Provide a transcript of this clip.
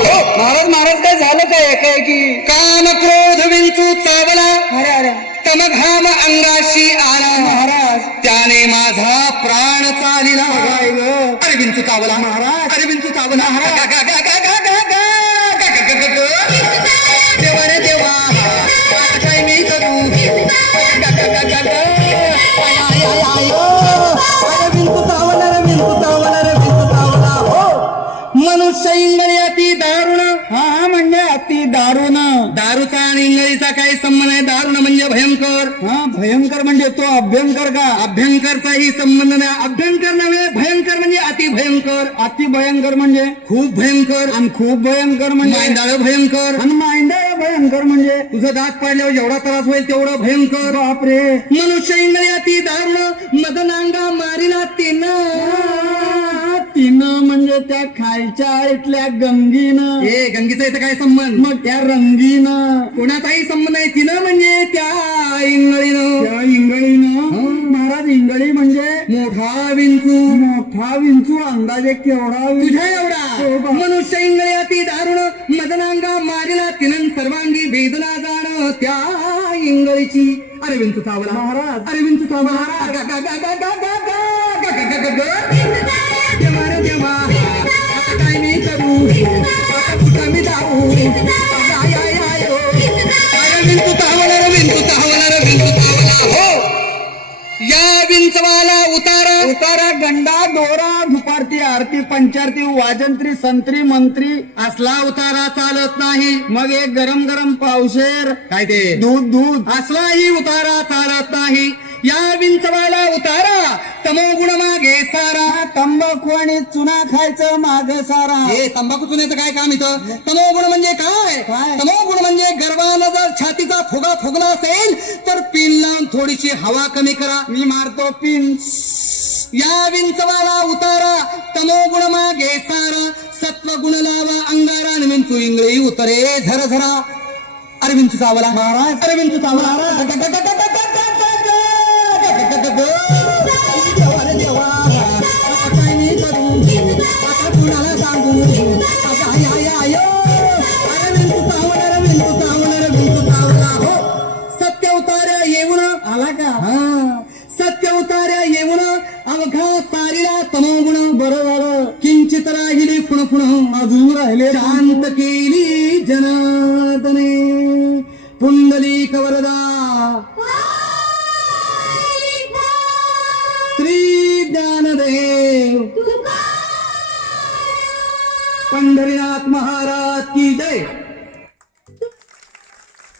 महाराज महाराज काय झालं काय काय की काम क्रोध विंचू चावला, अरे अरे तमघाम अंगाशी आला, महाराज त्याने माझा प्राण चालिला. काय ग? अरे विंचू चावला महाराज. अरे विंचू चावला. देवा रे देवा, आता काय मी करू? मनुष्य इंगळी अति दारुण. हा म्हणजे अति दारुण. दारूचा आणि इंगळीचा काही संबंध आहे? दारुण म्हणजे भयंकर. हा भयंकर म्हणजे तो अभ्यंकर का? अभ्यंकरचाही संबंध नाही. अभ्यंकर नव्हे, भयंकर म्हणजे अति भयंकर. अति भयंकर म्हणजे खूप भयंकर. आणि खूप भयंकर म्हणजे मांदाळ भयंकर. आणि मांडा भयंकर म्हणजे तुझं दात पाडल्यावर जेवढा त्रास होईल तेवढं भयंकर. बापरे. मनुष्य इंगळे अति दारुण, मदनांगा मारिला तिनं म्हणजे त्या खालच्या आळीतल्या गंगीनं. हे गंगीचा इथं काय संबंध? मग त्या रंगीनं कोणाचाही संबंध नाही. तिनं म्हणजे त्या इंगळीनं. त्या इंगळीनं. महाराज इंगळी म्हणजे मोठा विंचू. मोठा विंचू. अंदाजे केवढा तुझ्या हो एवढा. बा. मनुष्य इंगळे अति दारुण, मदनांगा मारिला तिनं सर्वांगी वेदना जाण त्या इंगळीची. अरे विंचू चावला महाराज. अरे विंचू चावला. देवा रे देवा, आता काय मी करू? आता कुठं मी जाऊ? आय, आय, आय, ओ. अरे विंचू चावला रे, विंचू चावला रे, विंचू चावला. हो, या विंचवाला उतारा. उतारा गंडा दोरा दुपारती आरती पंचारती वाजंत्री संत्री मंत्री. असला उतारा चालत नाही. मग एक गरम गरम पावशेर काय ते? दूध दूध. असलाही उतारा चालत नाही. या विंचवाला उतारा, तमोगुण मागे सारा. तंबाखू आणि चुना खायचं मागे सारा. हे तंबाखू चुन्याचं काय काम इथं? तमोगुण म्हणजे काय? काय? तमोगुण म्हणजे गर्वानं जर छातीचा फुगा फुगला असेल तर पिन लावून थोडीशी हवा कमी करा. मी मारतो पिन. या विंचवाला उतारा, तमोगुण मागे सारा. सत्वगुण लावा अंगारा, आणि विंचू इंगळी उतरे झरझरा. अरे विंचू चावला महाराज. अरे विंचू चावला. देवा रे देवा, आता काय मी करू? आता कुणाला सांगू? आता आय, आय, आय, ओ. अरे विंचू चावला रे, विंचू चावला रे, विंचू चावला. हो, सत्य उतार्या येऊन आला का? हा, सत्य उतार्या येऊन अवघा सारीला तमोगुण. बरं झालं. किंचित राहिली पुण अजून राहिले. शांत केली जनार्दने. पुंडलिक वरदा श्री ज्ञानदेव पंढरीनाथ महाराज की जय.